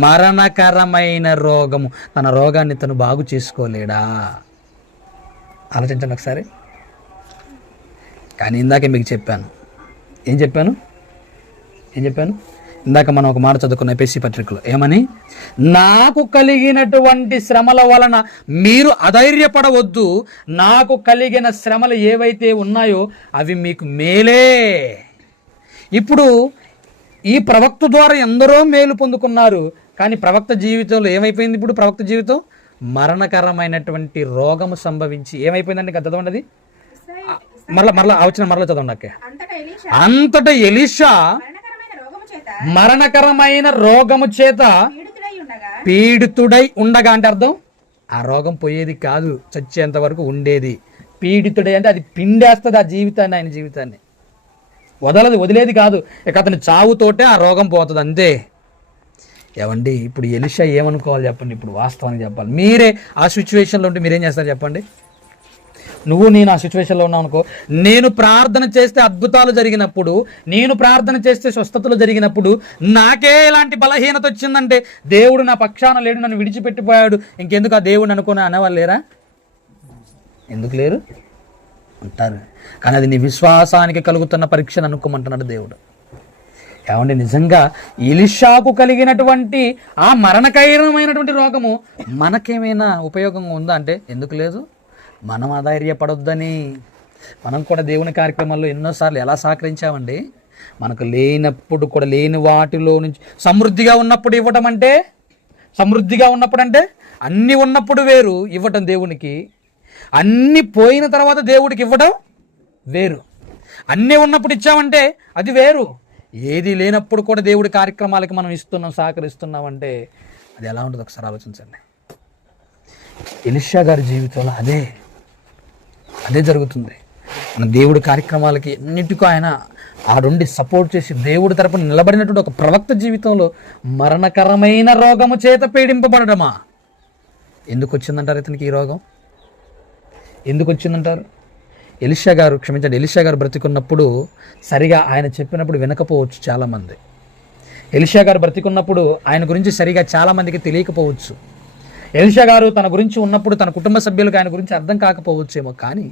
మరణకరమైన రోగము. తన రోగాన్ని తను బాగు చేసుకోలేడా? ఆలోచించండి ఒకసారి. కానీ ఇందాక మీకు చెప్పాను, ఏం చెప్పాను ఇందాక మనం ఒక మాట చదువుకున్న ఎఫెసీ పత్రికలో ఏమని, నాకు కలిగినటువంటి శ్రమల వలన మీరు అధైర్యపడవద్దు, నాకు కలిగిన శ్రమలు ఏవైతే ఉన్నాయో అవి మీకు మేలే. ఇప్పుడు ఈ ప్రవక్త ద్వారా ఎందరో మేలు పొందుకున్నారు, కానీ ప్రవక్త జీవితంలో ఏమైపోయింది? ఇప్పుడు ప్రవక్త జీవితం మరణకరమైనటువంటి రోగము సంభవించి ఏమైపోయిందండి? చదవండి, మరలా చదవండి. అంతటా ఎలీషా మరణకరమైన రోగము చేత పీడితుడై ఉండగా అంటే అర్థం ఆ రోగం పోయేది కాదు, చచ్చేంత వరకు ఉండేది. పీడితుడే అంటే అది పిండేస్తుంది ఆ జీవితాన్ని, ఆయన జీవితాన్ని వదిలేది కాదు. ఇక అతని చావుతోటే ఆ రోగం పోతుంది అంతే. ఏమండి ఇప్పుడు ఎలీషా ఏమనుకోవాలి చెప్పండి? ఇప్పుడు వాస్తవానికి చెప్పాలి, మీరే ఆ సిచ్యువేషన్లో ఉంటే మీరేం చేస్తారు చెప్పండి? నువ్వు నేను ఆ సిచ్యువేషన్లో ఉన్నావు అనుకో, నేను ప్రార్థన చేస్తే అద్భుతాలు జరిగినప్పుడు, నేను ప్రార్థన చేస్తే స్వస్థతలు జరిగినప్పుడు నాకే ఇలాంటి బలహీనత వచ్చిందంటే దేవుడు నా పక్షాన లేడు, నన్ను విడిచిపెట్టిపోయాడు, ఇంకెందుకు ఆ దేవుడు అనుకుని అనేవాళ్ళు లేరా? ఎందుకు లేరు? అంటారు. కానీ అది నీ విశ్వాసానికి కలుగుతున్న పరీక్షను అనుకోమంటున్నాడు దేవుడు. ఏమంటే నిజంగా ఎలీషాకు కలిగినటువంటి ఆ మరణకరమైనటువంటి రోగము మనకేమైనా ఉపయోగంగా ఉందా అంటే ఎందుకు లేదు? మనం అధైర్యపడొద్దని మనం కూడా దేవుని కార్యక్రమాల్లో ఎన్నోసార్లు ఎలా సహకరించామండి. మనకు లేనప్పుడు కూడా, లేని వాటిలో నుంచి సమృద్ధిగా ఉన్నప్పుడు ఇవ్వటం అంటే, సమృద్ధిగా ఉన్నప్పుడు అంటే అన్నీ ఉన్నప్పుడు వేరు ఇవ్వటం దేవునికి, అన్నీ పోయిన తర్వాత దేవుడికి ఇవ్వడం వేరు. అన్నీ ఉన్నప్పుడు ఇచ్చామంటే అది వేరు. ఏది లేనప్పుడు కూడా దేవుడి కార్యక్రమాలకి మనం ఇస్తున్నాం, సహకరిస్తున్నామంటే అది ఎలా ఉంటుంది ఒకసారి ఆలోచించండి. ఎలీషా గారి జీవితంలో అదే జరుగుతుంది. మన దేవుడి కార్యక్రమాలకి ఎన్నిటికో ఆయన ఆడుండి సపోర్ట్ చేసి దేవుడి తరపున నిలబడినటువంటి ఒక ప్రవక్త జీవితంలో మరణకరమైన రోగము చేత పీడింపబడమా? ఎందుకు వచ్చిందంటారు ఇతనికి ఈ రోగం? ఎందుకు వచ్చిందంటారు? ఎలీషా గారు బ్రతికున్నప్పుడు సరిగా ఆయన చెప్పినప్పుడు వినకపోవచ్చు చాలామంది. ఎలీషా గారు బ్రతికున్నప్పుడు ఆయన గురించి సరిగా చాలామందికి తెలియకపోవచ్చు. ఎలీషా గారు తన గురించి ఉన్నప్పుడు తన కుటుంబ సభ్యులకు ఆయన గురించి అర్థం కాకపోవచ్చేమో. కానీ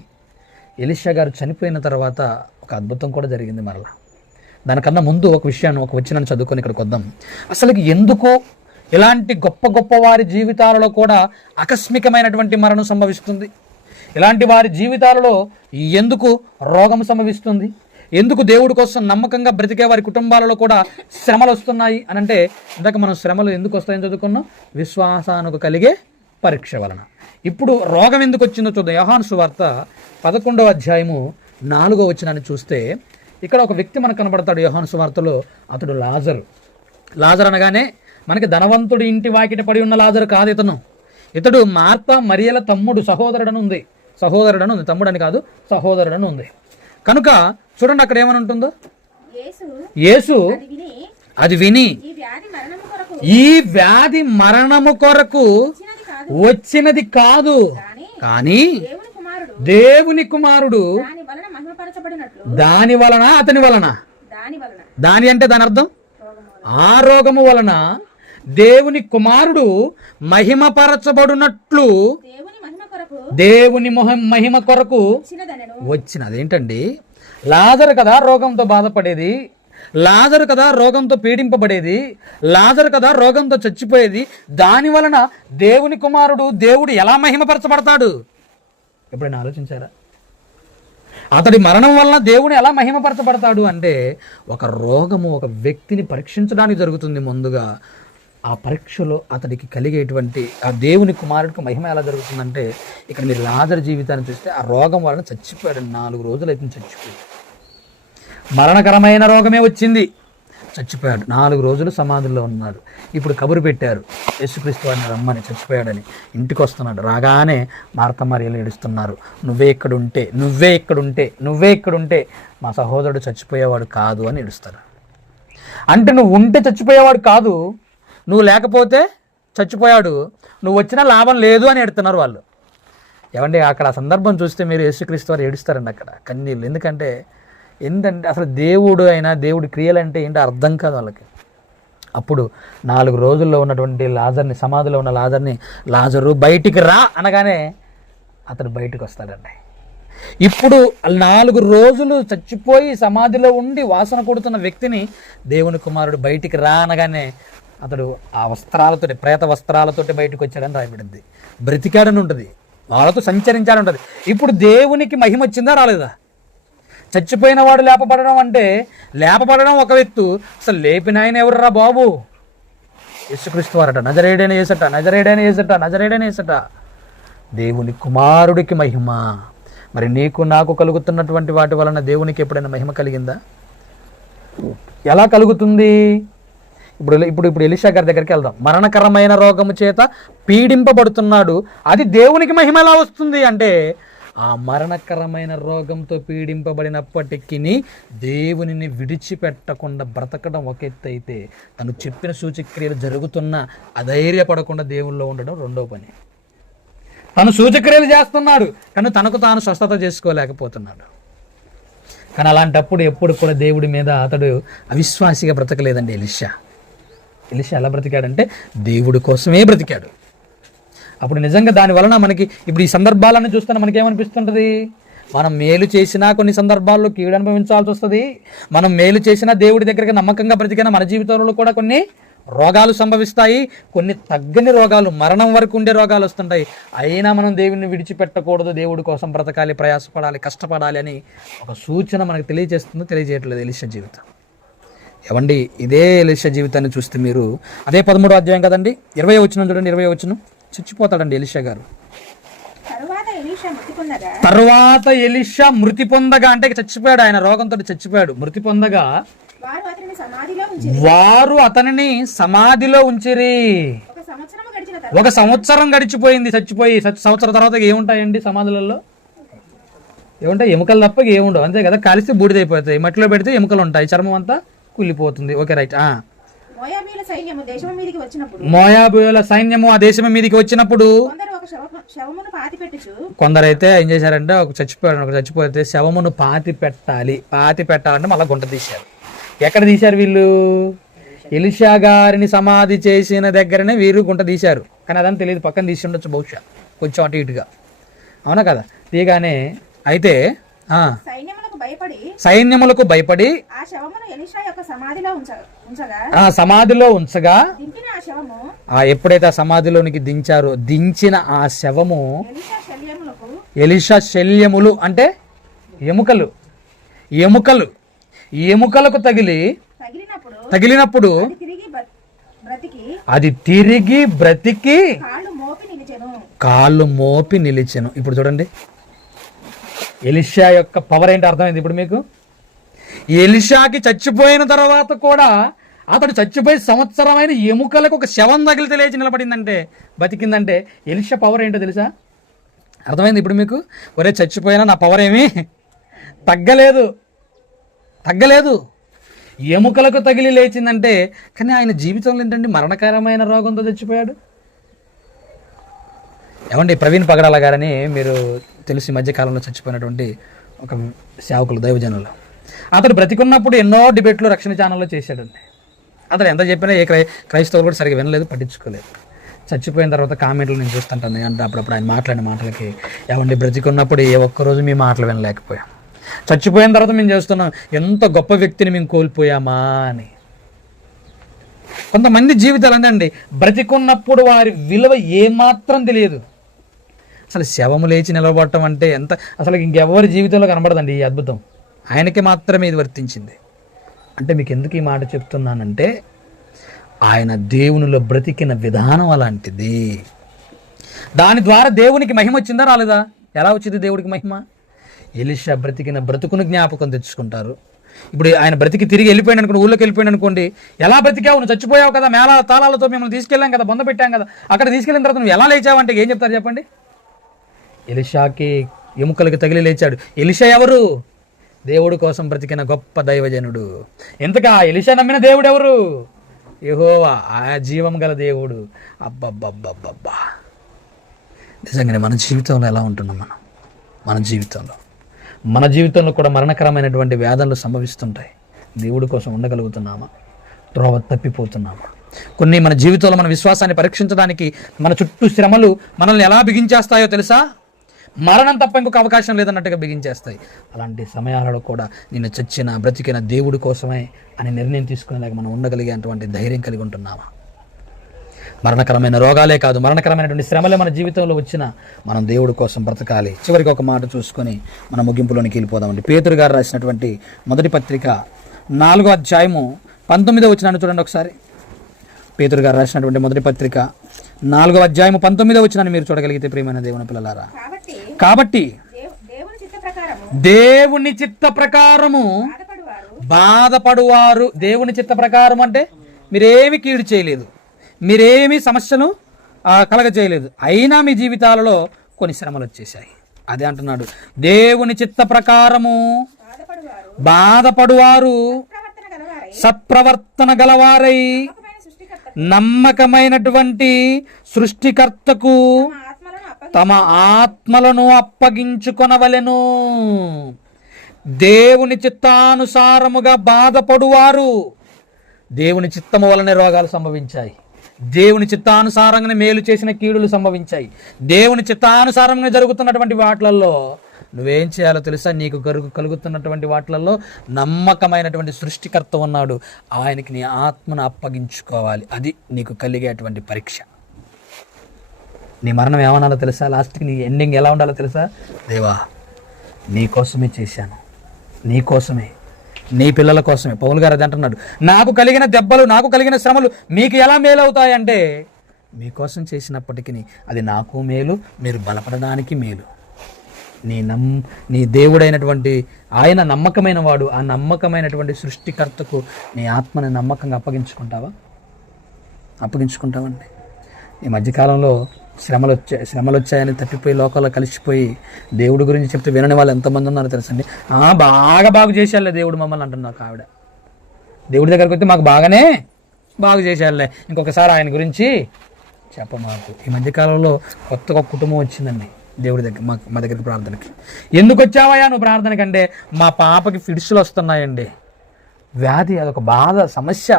ఎలీషా గారు చనిపోయిన తర్వాత ఒక అద్భుతం కూడా జరిగింది మరలా. దానికన్నా ముందు ఒక వచనాన్ని చదువుకొని ఇక్కడికి వద్దాం. అసలు ఎందుకు ఇలాంటి గొప్ప గొప్ప వారి జీవితాలలో కూడా ఆకస్మికమైనటువంటి మరణం సంభవిస్తుంది? ఇలాంటి వారి జీవితాలలో ఎందుకు రోగం సంభవిస్తుంది? ఎందుకు దేవుడి కోసం నమ్మకంగా బ్రతికే వారి కుటుంబాలలో కూడా శ్రమలు వస్తున్నాయి అని అంటే, ఇందాక మనం శ్రమలు ఎందుకు వస్తాయని చదువుకున్నాం? విశ్వాసానికి కలిగే పరీక్ష వలన. ఇప్పుడు రోగం ఎందుకు వచ్చిందో చూద్దాం. యోహాను సువార్త 11వ అధ్యాయము 4వ వచనాన్ని చూస్తే ఇక్కడ ఒక వ్యక్తి మనకు కనబడతాడు యోహాను సువార్తలో. అతడు లాజరు అనగానే మనకి ధనవంతుడి ఇంటి వాకిట పడి ఉన్న లాజరు కాదు ఇతడు మార్తా మరియల తమ్ముడు, సహోదరుడని ఉంది, తమ్ముడని కాదు, సహోదరుడని ఉంది. కనుక చూడండి అక్కడ ఏమని ఉంటుందో, యేసు అది విని ఈ వ్యాధి మరణము కొరకు వచ్చినది కాదు, కానీ దేవుని కుమారుడు దాని వలన, అతని వలన, దాని అంటే దాని అర్థం ఆ రోగము వలన దేవుని కుమారుడు మహిమపరచబడినట్లు దేవుని మహిమ కొరకు వచ్చినది. ఏంటండి? లాజరు కదా రోగంతో బాధపడేది, లాజరు కదా రోగంతో పీడింపబడేది, లాజరు కదా రోగంతో చచ్చిపోయేది. దాని వలన దేవుని కుమారుడు, దేవుడు ఎలా మహిమపరచబడతాడు? ఎప్పుడైనా ఆలోచించారా? అతడి మరణం వలన దేవుడు ఎలా మహిమపరచబడతాడు అంటే, ఒక రోగము ఒక వ్యక్తిని పరీక్షించడానికి జరుగుతుంది. ముందుగా ఆ పరీక్షలో అతడికి కలిగేటువంటి ఆ దేవుని కుమారుడికి మహిమ ఎలా జరుగుతుందంటే, ఇక్కడ మీరు లాజరు జీవితాన్ని చూస్తే ఆ రోగం వలన చచ్చిపోయాడు. 4 రోజులు అయితే చచ్చిపోయాడు. మరణకరమైన రోగమే వచ్చింది, చచ్చిపోయాడు. 4 రోజులు సమాధుల్లో ఉన్నాడు. ఇప్పుడు కబురు పెట్టారు, యేసుక్రీస్తు వారిని రమ్మని, చచ్చిపోయాడని. ఇంటికి వస్తున్నాడు. రాగానే మార్తా మరియలు ఏడుస్తున్నారు. నువ్వే ఇక్కడుంటే మా సహోదరుడు చచ్చిపోయేవాడు కాదు అని ఏడుస్తారు. అంటే నువ్వు ఉంటే చచ్చిపోయేవాడు కాదు, నువ్వు లేకపోతే చచ్చిపోయాడు, నువ్వు వచ్చినా లాభం లేదు అని ఏడుతున్నారు వాళ్ళు. ఏమండి అక్కడ ఆ సందర్భం చూస్తే మీరు యేసుక్రీస్తు వారు ఏడుస్తారండి అక్కడ కన్నీళ్ళు. ఎందుకంటే అసలు దేవుడి క్రియలు అంటే ఏంటో అర్థం కాదు వాళ్ళకి. అప్పుడు 4 రోజుల్లో ఉన్నటువంటి లాజర్ని, సమాధిలో ఉన్న లాజరు బయటికి రా అనగానే అతడు బయటికి వస్తాడండి. ఇప్పుడు 4 రోజులు చచ్చిపోయి సమాధిలో ఉండి వాసన కొడుతున్న వ్యక్తిని దేవుని కుమారుడు బయటికి రా అనగానే అతడు ఆ వస్త్రాలతోటి, ప్రేత వస్త్రాలతోటి బయటకు వచ్చాడని రాయబడింది. బ్రతికాడని ఉంటుంది, వాళ్ళతో సంచరించాడని ఉంటుంది. ఇప్పుడు దేవునికి మహిమ వచ్చిందా రాలేదా? చచ్చిపోయిన వాడు లేపబడడం అంటే, లేపబడడం ఒక వ్యక్తి, అసలు లేపిన ఆయన ఎవర్రా బాబు? యేసుక్రీస్తు వారట. నజరేయుడైన యేసట. దేవుని కుమారుడికి మహిమ. మరి నీకు నాకు కలుగుతున్నటువంటి వాటి వలన దేవునికి ఎప్పుడైనా మహిమ కలిగిందా? ఎలా కలుగుతుంది? ఇప్పుడు ఎలీషా గారి దగ్గరికి వెళ్దాం. మరణకరమైన రోగము చేత పీడింపబడుతున్నాడు, అది దేవునికి మహిమ ఎలా వస్తుంది అంటే, ఆ మరణకరమైన రోగంతో పీడింపబడినప్పటికీ దేవునిని విడిచిపెట్టకుండా బ్రతకడం ఒక ఎత్తు అయితే, తను చెప్పిన సూచక్రియలు జరుగుతున్నా అధైర్యపడకుండా దేవుల్లో ఉండడం రెండో పని. తను సూచక్రియలు చేస్తున్నాడు కానీ తనకు తాను స్వస్థత చేసుకోలేకపోతున్నాడు. కానీ అలాంటప్పుడు ఎప్పుడు కూడా దేవుడి మీద అతడు అవిశ్వాసిగా బ్రతకలేదండి ఎలీషా. ఎలా బ్రతికాడంటే దేవుడి కోసమే బ్రతికాడు. అప్పుడు నిజంగా దాని వలన మనకి ఇప్పుడు ఈ సందర్భాలను చూస్తే మనకేమనిపిస్తుంటుంది? మనం మేలు చేసినా కొన్ని సందర్భాల్లో కీడు అనుభవించాల్సి వస్తుంది. మనం మేలు చేసినా దేవుడి దగ్గరికి నమ్మకంగా బ్రతికినా మన జీవితంలో కూడా కొన్ని రోగాలు సంభవిస్తాయి. కొన్ని తగ్గని రోగాలు, మరణం వరకు ఉండే రోగాలు వస్తుంటాయి. అయినా మనం దేవుడిని విడిచిపెట్టకూడదు, దేవుడి కోసం బ్రతకాలి, ప్రయాసపడాలి, కష్టపడాలి అని ఒక సూచన మనకు తెలియజేయట్లేదు ఎలీషా జీవితం. ఏవండి, ఇదే ఎలీషా జీవితాన్ని చూస్తే మీరు అదే 13వ అధ్యాయం కదండి, 20వ వచనం చూడండి. 20వ వచనం, చచ్చిపోతాడండి ఎలీషా గారు. తర్వాత ఎలీషా మృతి పొందగా, అంటే చచ్చిపోయాడు, ఆయన రోగంతో చచ్చిపోయాడు. మృతి పొందగా వారు అతనిని సమాధిలో ఉంచిరి. 1 సంవత్సరం గడిచిపోయింది, చచ్చిపోయి. సంవత్సరం తర్వాత ఏముంటాయండి సమాధులలో? ఏముంటాయి? ఎముకలు తప్ప ఏముండవు, అంతే కదా. కాలిస్తే బూడిదైపోతాయి, మట్టిలో పెడితే ఎముకలు ఉంటాయి, చర్మం అంతా కుళ్ళిపోతుంది. Okay, right. మోయాబీయుల సైన్యము ఆ దేశం మీదకి వచ్చినప్పుడు కొందరైతే ఏం చేశారంటే, ఒక చచ్చిపోతే శవమును పాతి పెట్టాలంటే మళ్ళీ గుంట తీశారు. ఎక్కడ తీశారు వీళ్ళు? ఎలీషా గారిని సమాధి చేసిన దగ్గరనే వీరు గుంట తీశారు. కానీ అదని తెలియదు, పక్కన తీసి ఉండొచ్చు బహుశా, కొంచెం అటు ఇటుగా. అవునా కదా? తీయగానే అయితే సైన్యములకు భయపడి సమాధిలో ఉంచగా ఎప్పుడైతే ఆ సమాధిలోనికి దించిన ఆ శవము ఎలీషా శల్యములు అంటే ఎముకలకు తగిలినప్పుడు అది తిరిగి బ్రతికి కాళ్ళు మోపి నిలిచెను. ఇప్పుడు చూడండి ఎలీషా యొక్క పవర్ ఏంటి అర్థమైంది ఇప్పుడు మీకు. ఎలీషాకి చచ్చిపోయిన తర్వాత కూడా, అతడు చచ్చిపోయి సంవత్సరమైన ఎముకలకు ఒక శవం తగిలితే లేచి నిలబడిందంటే, బతికిందంటే ఎలీషా పవర్ ఏంటో తెలుసా? అర్థమైంది ఇప్పుడు మీకు. ఒరే, చచ్చిపోయినా నా పవర్ ఏమీ తగ్గలేదు. ఎముకలకు తగిలి లేచిందంటే, కానీ ఆయన జీవితంలో ఏంటంటే మరణకరమైన రోగంతో చచ్చిపోయాడు. ఏమండి, ప్రవీణ్ పగడాల గారని మీరు తెలిసి మధ్యకాలంలో చచ్చిపోయినటువంటి ఒక సేవకులు, దైవజనులు. అతడు బ్రతికున్నప్పుడు ఎన్నో డిబేట్లు రక్షణ ఛానల్లో చేశాడండి. అతడు ఎంత చెప్పినా ఏ క్రైస్తవులు కూడా సరిగ్గా వినలేదు, పట్టించుకోలేదు. చచ్చిపోయిన తర్వాత కామెంట్లు నేను చూస్తుంటాను. అంటే అప్పుడప్పుడు ఆయన మాట్లాడిన మాటలకి, ఏమండి బ్రతికున్నప్పుడు ఏ ఒక్కరోజు మీ మాటలు వినలేకపోయాం, చచ్చిపోయిన తర్వాత మేము చేస్తున్నాం, ఎంత గొప్ప వ్యక్తిని మేము కోల్పోయామా అని. కొంతమంది జీవితాలు అండి, బ్రతికున్నప్పుడు వారి విలువ ఏమాత్రం తెలియదు. అసలు శవము లేచి నిలబడటం అంటే ఎంత, అసలు ఇంకెవరి జీవితంలో కనబడదండి ఈ అద్భుతం. ఆయనకి మాత్రమే ఇది వర్తించింది. అంటే మీకు ఎందుకు ఈ మాట చెప్తున్నానంటే, ఆయన దేవునిలో బ్రతికిన విధానం అలాంటిది. దాని ద్వారా దేవునికి మహిమ వచ్చిందా రాలేదా? ఎలా వచ్చింది దేవుడికి మహిమ? ఎలీషా బ్రతికిన బ్రతుకును జ్ఞాపకం తెచ్చుకుంటారు. ఇప్పుడు ఆయన బ్రతికి తిరిగి వెళ్ళిపోయాడు అనుకోండి, ఊళ్ళోకి వెళ్ళిపోయాడు అనుకోండి, ఎలా బ్రతికావు, నువ్వు చచ్చిపోయావు కదా, మేళ తాళాలతో మిమ్మల్ని తీసుకెళ్ళాం కదా, బొంద పెట్టాం కదా, అక్కడ తీసుకెళ్ళిన తర్వాత నువ్వు ఎలా లేచావు అంటే ఏం చెప్తారు చెప్పండి? ఎలీషాకి ఎముకలకి తగిలి లేచాడు. ఎలీషా ఎవరు? దేవుడి కోసం బ్రతికిన గొప్ప దైవజనుడు. ఎంతగా ఎలీషా నమ్మిన దేవుడు ఎవరు? యెహోవా, ఆ జీవం గల దేవుడు. అబ్బబ్బబ్బబ్బబ్బా, నిజంగానే మన జీవితంలో ఎలా ఉంటున్నాం మనం? మన జీవితంలో కూడా మరణకరమైనటువంటి వ్యాధులు సంభవిస్తుంటాయి. దేవుడి కోసం ఉండగలుగుతున్నామా? త్రోవ తప్పిపోతున్నామా? కొన్ని మన జీవితంలో మన విశ్వాసాన్ని పరీక్షించడానికి మన చుట్టూ శ్రమలు మనల్ని ఎలా బిగించేస్తాయో తెలుసా? మరణం తప్ప ఇంకొక అవకాశం లేదన్నట్టుగా బిగించేస్తాయి. అలాంటి సమయాలలో కూడా నేను చచ్చిన బ్రతికిన దేవుడి కోసమే అని నిర్ణయం తీసుకునేలాగా మనం ఉండగలిగేటువంటి ధైర్యం కలిగి ఉంటున్నామా? మరణకరమైన రోగాలే కాదు, మరణకరమైనటువంటి శ్రమలే మన జీవితంలో వచ్చినా మనం దేవుడి కోసం బ్రతకాలి. చివరికి ఒక మాట చూసుకొని మన ముగింపులోనికి వెళ్ళిపోదామండి. పేతురు గారు రాసినటువంటి మొదటి పత్రిక 4వ అధ్యాయము 19వ వచనాన్ని చూడండి ఒకసారి. పేతురు గారు రాసినటువంటి మొదటి పత్రిక 4వ అధ్యాయము 19వ వచనాన్ని మీరు చూడగలిగితే, ప్రియమైన దేవుని పిల్లలారా, కాబట్టి దేవుని చిత్త ప్రకారము బాధపడువారు. దేవుని చిత్త ప్రకారం అంటే మీరేమి కీడు చేయలేదు, మీరేమి సమస్యను కలగజేయలేదు, అయినా మీ జీవితాలలో కొన్ని శ్రమలు వచ్చేసాయి. అదే అంటున్నాడు, దేవుని చిత్త ప్రకారము బాధపడువారు సత్ప్రవర్తన గలవారై నమ్మకమైనటువంటి సృష్టికర్తకు తమ ఆత్మలను అప్పగించుకొనవలెను. దేవుని చిత్తానుసారముగా బాధపడువారు. దేవుని చిత్తము వలనే రోగాలు సంభవించాయి. దేవుని చిత్తానుసారంగానే మేలు చేసిన కీడులు సంభవించాయి. దేవుని చిత్తానుసారంగా జరుగుతున్నటువంటి వాటిలలో నువ్వేం చేయాలో తెలుసా? నీకు కలుగుతున్నటువంటి వాటిలలో నమ్మకమైనటువంటి సృష్టికర్త ఉన్నాడు, ఆయనకి నీ ఆత్మను అప్పగించుకోవాలి. అది నీకు కలిగేటువంటి పరీక్ష. నీ మరణం ఏమనాలో తెలుసా? లాస్ట్కి నీ ఎండింగ్ ఎలా ఉండాలో తెలుసా? దేవా, నీ కోసమే చేశాను, నీ కోసమే, నీ పిల్లల కోసమే. పౌలు గారు అది అంటున్నాడు, నాకు కలిగిన దెబ్బలు, నాకు కలిగిన శ్రమలు మీకు ఎలా మేలవుతాయంటే మీకోసం చేసినప్పటికీ అది నాకు మేలు, మీరు బలపడడానికి మేలు. నీ దేవుడైనటువంటి ఆయన నమ్మకమైన వాడు. ఆ నమ్మకమైనటువంటి సృష్టికర్తకు నీ ఆత్మని నమ్మకంగా అప్పగించుకుంటావండి. ఈ మధ్యకాలంలో శ్రమలు వచ్చాయని తప్పిపోయి లోకంలో కలిసిపోయి దేవుడి గురించి చెప్తే వినని వాళ్ళు ఎంతమంది ఉన్నారో తెలుసండి. బాగు చేసేయాలే దేవుడు మమ్మల్ని అంటున్నారు ఆవిడ. దేవుడి దగ్గరికి వస్తే మాకు బాగు చేసేయాలే, ఇంకొకసారి ఆయన గురించి చెప్పమాకు. ఈ మధ్యకాలంలో కొత్తగా ఒక కుటుంబం వచ్చిందండి దేవుడి దగ్గర, మా దగ్గరికి ప్రార్థనకి. ఎందుకు వచ్చావయ్యా నువ్వు ప్రార్థనకి అంటే, మా పాపకి ఫిడ్స్లు వస్తున్నాయండి, వ్యాధి, అదొక బాధ, సమస్య,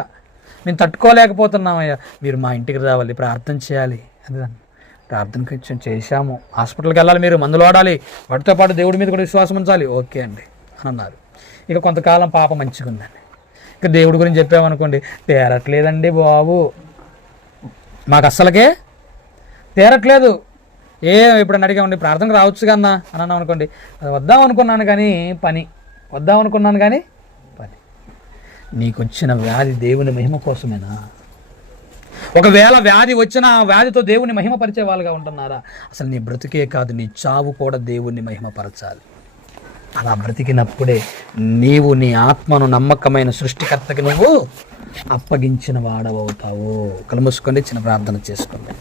మేము తట్టుకోలేకపోతున్నామయ్యా, మీరు మా ఇంటికి రావాలి, ప్రార్థన చేయాలి. అదే ప్రార్థనకి చేశాము, హాస్పిటల్కి వెళ్ళాలి, మీరు మందులు వాడాలి, వాటితో పాటు దేవుడి మీద కూడా విశ్వాసం ఉంచాలి. ఓకే అండి అని అన్నారు. ఇక కొంతకాలం పాప మంచిగా ఉందండి. ఇక దేవుడి గురించి చెప్పామనుకోండి, తేరట్లేదండి బాబు, మాకు అస్సలకే తేరట్లేదు. ఎప్పుడన్నా అడిగామండి ప్రార్థనకు రావచ్చు కన్నా అని అన్నాం అనుకోండి, వద్దాం అనుకున్నాను కానీ పని. నీకు వచ్చిన వ్యాధి దేవుని మహిమ కోసమేనా? ఒకవేళ వ్యాధి వచ్చినా ఆ వ్యాధితో దేవుని మహిమపరిచే వాళ్ళుగా ఉంటున్నారా? అసలు నీ బ్రతికే కాదు, నీ చావు కూడా దేవుణ్ణి మహిమపరచాలి. అలా బ్రతికినప్పుడే నీవు నీ ఆత్మను నమ్మకమైన సృష్టికర్తకి నువ్వు అప్పగించిన వాడవవుతావు. కళ్ళు మూసుకోండి, చిన్న ప్రార్థన చేసుకోండి.